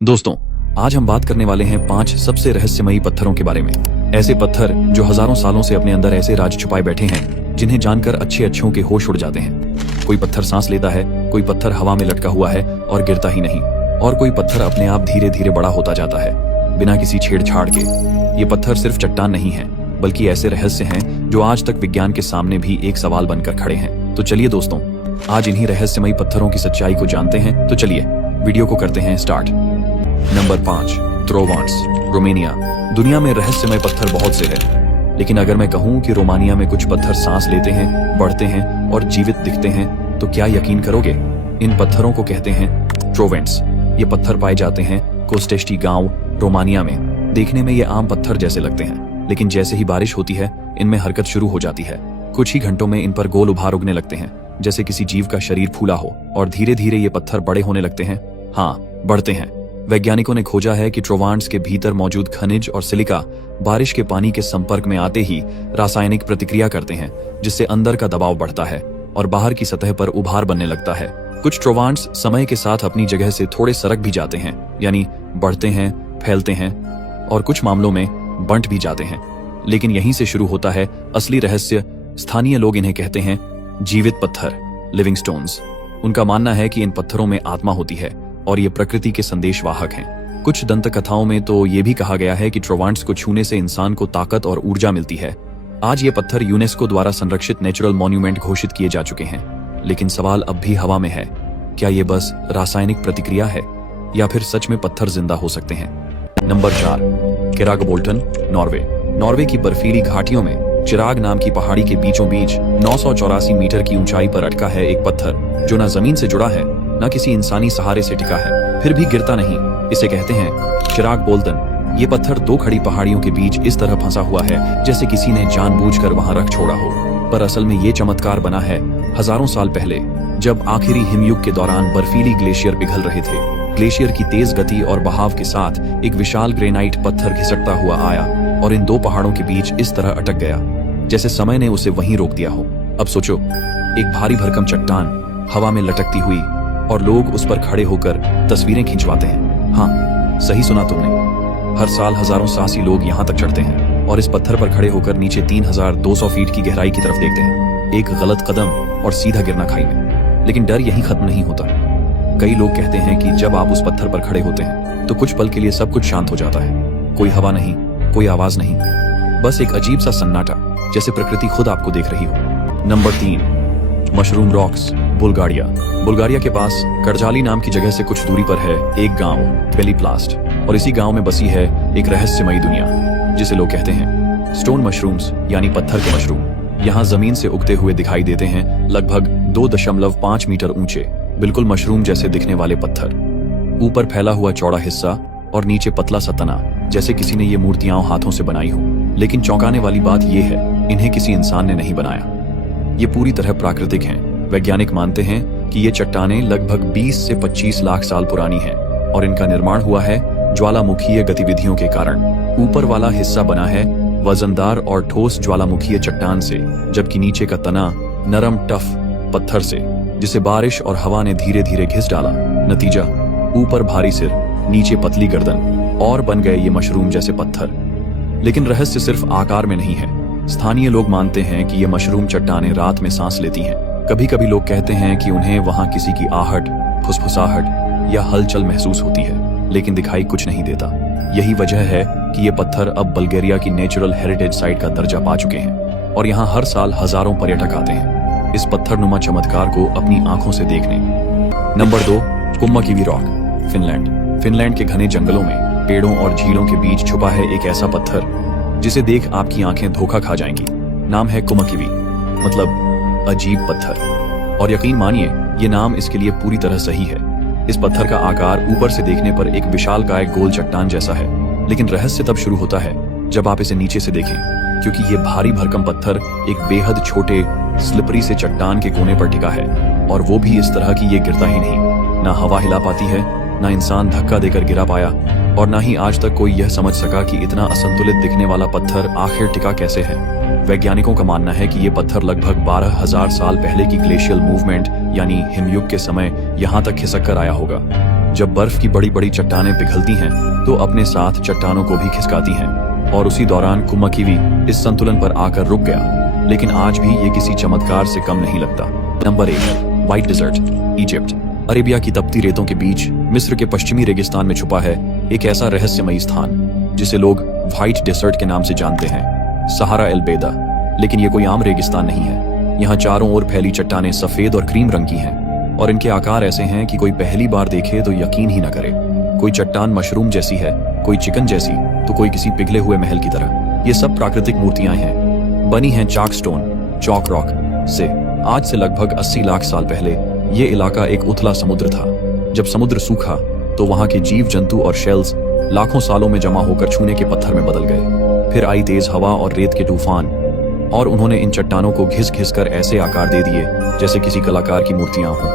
दोस्तों, आज हम बात करने वाले हैं 5 सबसे रहस्यमयी पत्थरों के बारे में। ऐसे पत्थर जो हजारों सालों से अपने अंदर ऐसे राज छुपाए बैठे हैं जिन्हें जानकर अच्छे अच्छों के होश उड़ जाते हैं। कोई पत्थर सांस लेता है, कोई पत्थर हवा में लटका हुआ है और गिरता ही नहीं, और कोई पत्थर अपने आप धीरे धीरे बड़ा होता जाता है बिना किसी छेड़छाड़ के। ये पत्थर सिर्फ चट्टान नहीं है, बल्कि ऐसे रहस्य हैं जो आज तक विज्ञान के सामने भी एक सवाल बनकर खड़े हैं। तो चलिए दोस्तों, आज इन्हीं रहस्यमयी पत्थरों की सच्चाई को जानते हैं। तो चलिए वीडियो को करते हैं स्टार्ट। Number 5, त्रोवांट्स, Romania. दुनिया में रहस्यमय पत्थर बहुत से हैं, लेकिन अगर मैं कहूं कि रोमानिया में कुछ पत्थर सांस लेते हैं, बढ़ते हैं और जीवित दिखते हैं, तो क्या यकीन करोगे? इन पत्थरों को कहते हैं त्रोवेंट्स। ये पत्थर पाए जाते हैं कोस्टेस्टी गांव, रोमानिया में। देखने में ये आम पत्थर जैसे लगते हैं, लेकिन जैसे ही बारिश होती है इनमें हरकत शुरू हो जाती है। कुछ ही घंटों में इन पर गोल उभार उगने लगते हैं, जैसे किसी जीव का शरीर फूला हो, और धीरे धीरे ये पत्थर बड़े होने लगते हैं। हाँ, बढ़ते हैं। वैज्ञानिकों ने खोजा है कि ट्रोवांट्स के भीतर मौजूद खनिज और सिलिका बारिश के पानी के संपर्क में आते ही रासायनिक प्रतिक्रिया करते हैं, जिससे अंदर का दबाव बढ़ता है और बाहर की सतह पर उभार बनने लगता है। कुछ ट्रोवांट्स समय के साथ अपनी जगह से थोड़े सरक भी जाते हैं, यानी बढ़ते हैं, फैलते हैं, और कुछ मामलों में बंट भी जाते हैं। लेकिन यहीं से शुरू होता है असली रहस्य। स्थानीय लोग इन्हें कहते हैं जीवित पत्थर, लिविंग स्टोन्स। उनका मानना है कि इन पत्थरों में आत्मा होती है और ये प्रकृति के संदेशवाहक हैं। कुछ दंत कथाओं में तो ये भी कहा गया है कि ट्रोवांट्स को छूने से इंसान को ताकत और ऊर्जा मिलती है। आज ये पत्थर यूनेस्को द्वारा संरक्षित नेचुरल मॉन्यूमेंट घोषित किए जा चुके हैं, लेकिन सवाल अब भी हवा में है। क्या ये बस रासायनिक प्रतिक्रिया है, या फिर सच में पत्थर जिंदा हो सकते हैं? Number 4, केरागबोल्टन, Norway. नॉर्वे की बर्फीली घाटियों में चिराग नाम की पहाड़ी के बीचों बीच 984 मीटर की ऊंचाई पर अटका है एक पत्थर, जो न जमीन से जुड़ा है, न किसी इंसानी सहारे से टिका है, फिर भी गिरता नहीं। इसे कहते हैं चिरागबोल्टन। ये पत्थर 2 खड़ी पहाड़ियों के बीच इस तरह फंसा हुआ है जैसे किसी ने जानबूझकर वहां रख छोड़ा हो। पर असल में ये चमत्कार बना है हजारों साल पहले, जब आखिरी हिमयुग के दौरान बर्फीली ग्लेशियर पिघल रहे थे। ग्लेशियर की तेज गति और बहाव के साथ एक विशाल ग्रेनाइट पत्थर खिसकता हुआ आया और इन 2 पहाड़ों के बीच इस तरह अटक गया जैसे समय ने उसे वहीं रोक दिया हो। अब सोचो, एक भारी भरकम चट्टान हवा में लटकती हुई, और लोग उस पर खड़े होकर तस्वीरें खिंचवाते हैं। हाँ, सही सुना तुमने। हर साल हजारों साहसी लोग यहाँ तक चढ़ते हैं और इस पत्थर पर खड़े होकर नीचे 3200 फीट की गहराई की तरफ देखते हैं। एक गलत कदम और सीधा गिरना खाई में। लेकिन डर यहीं खत्म नहीं होता। कई लोग कहते हैं कि जब आप उस पत्थर पर खड़े होते हैं तो कुछ पल के लिए सब कुछ शांत हो जाता है। कोई हवा नहीं, कोई आवाज नहीं, बस एक अजीब सा सन्नाटा, जैसे प्रकृति खुद आपको देख रही हो। Number 3, mushroom rocks, Bulgaria. Bulgaria के पास करजाली नाम की जगह से कुछ दूरी पर है एक गांव, बेलीप्लास्ट, और इसी गांव में बसी है एक रहस्यमयी दुनिया, जिसे लोग कहते हैं स्टोन मशरूम्स, यानी पत्थर के मशरूम। यहाँ जमीन से उगते हुए दिखाई देते हैं लगभग 2.5 मीटर ऊंचे, बिल्कुल मशरूम जैसे दिखने वाले पत्थर। ऊपर फैला हुआ चौड़ा हिस्सा और नीचे पतला सा तना, जैसे किसी ने ये मूर्तियां हाथों से बनाई हो। लेकिन चौंकाने वाली बात यह है, इन्हें किसी इंसान ने नहीं बनाया। ये पूरी तरह प्राकृतिक हैं। वैज्ञानिक मानते हैं कि ये चट्टानें लगभग 20 से 25 लाख साल पुरानी हैं और इनका निर्माण हुआ है ज्वालामुखीय गतिविधियों के कारण। ऊपर वाला हिस्सा बना है वजनदार और ठोस ज्वालामुखीय चट्टान से, जबकि नीचे का तना नरम टफ पत्थर से, जिसे बारिश और हवा ने धीरे धीरे घिस डाला। नतीजा, ऊपर भारी सिर, नीचे पतली गर्दन, और बन गए ये मशरूम जैसे पत्थर। लेकिन रहस्य सिर्फ आकार में नहीं है। स्थानीय लोग मानते हैं कि ये मशरूम चट्टानें रात में सांस लेती हैं। कभी कभी लोग कहते हैं कि उन्हें वहां किसी की आहट, फुसफुसाहट या हलचल महसूस होती है, लेकिन दिखाई कुछ नहीं देता। यही वजह है कि ये पत्थर अब बल्गेरिया की नेचुरल हेरिटेज साइट का दर्जा पा चुके हैं और यहाँ हर साल हजारों पर्यटक आते हैं इस पत्थरनुमा चमत्कार को अपनी आंखों से देखने। Number 2, Kummakivi rock, Finland. Finland के घने जंगलों में पेड़ों और झीलों के बीच छुपा है एक ऐसा पत्थर जिसे देख आपकी आंखें धोखा खा जाएंगी। नाम है कुम्माकिवी, मतलब अजीब पत्थर। और यकीन मानिए, ये नाम इसके लिए पूरी तरह सही है। इस पत्थर का आकार ऊपर से देखने पर एक विशालकाय गोल चट्टान जैसा है, लेकिन रहस्य तब शुरू होता है जब आप इसे नीचे से देखें, क्योंकि ये भारी भरकम पत्थर एक बेहद छोटे स्लिपरी से चट्टान के कोने पर टिका है, और वो भी इस तरह कि ये गिरता ही नहीं। ना हवा हिला पाती है, ना इंसान धक्का देकर गिरा पाया, और ना ही आज तक कोई यह समझ सका कि इतना असंतुलित दिखने वाला पत्थर आखिर टिका कैसे है। वैज्ञानिकों का मानना है कि ये पत्थर लगभग 12,000 साल पहले की ग्लेशियल मूवमेंट, यानी हिमयुग के समय यहाँ तक खिसक कर आया होगा, जब बर्फ की बड़ी बड़ी चट्टानें पिघलती हैं तो अपने साथ चट्टानों को भी खिसकाती हैं, और उसी दौरान कुमाकीवी इस संतुलन पर आकर रुक गया। लेकिन आज भी ये किसी चमत्कार से कम नहीं लगता। Number 1, white desert, Egypt. Arabia की तपती रेतों के बीच मिस्र के पश्चिमी रेगिस्तान में छुपा है एक ऐसा रहस्यमयी स्थान जिसे लोग व्हाइट डेजर्ट के नाम से जानते हैं, सहारा एल बेदा। लेकिन ये कोई आम रेगिस्तान नहीं है। यहाँ चारों ओर फैली चट्टानें सफेद और क्रीम रंग की हैं, और इनके आकार ऐसे हैं कि कोई पहली बार देखे तो यकीन ही न करे। कोई चट्टान मशरूम जैसी है, कोई चिकन जैसी, तो कोई किसी पिघले हुए महल की तरह। ये सब प्राकृतिक मूर्तियां हैं, बनी हैं चॉक स्टोन, चॉक रॉक से। आज से लगभग 80 लाख साल पहले ये इलाका एक उथला समुद्र था। जब समुद्र सूखा तो वहां के जीव जंतु और शेल्स लाखों सालों में जमा होकर चूने के पत्थर में बदल गए। फिर आई तेज हवा और रेत के तूफान, और उन्होंने इन चट्टानों को घिस घिस कर ऐसे आकार दे दिए जैसे किसी कलाकार की मूर्तियां हों।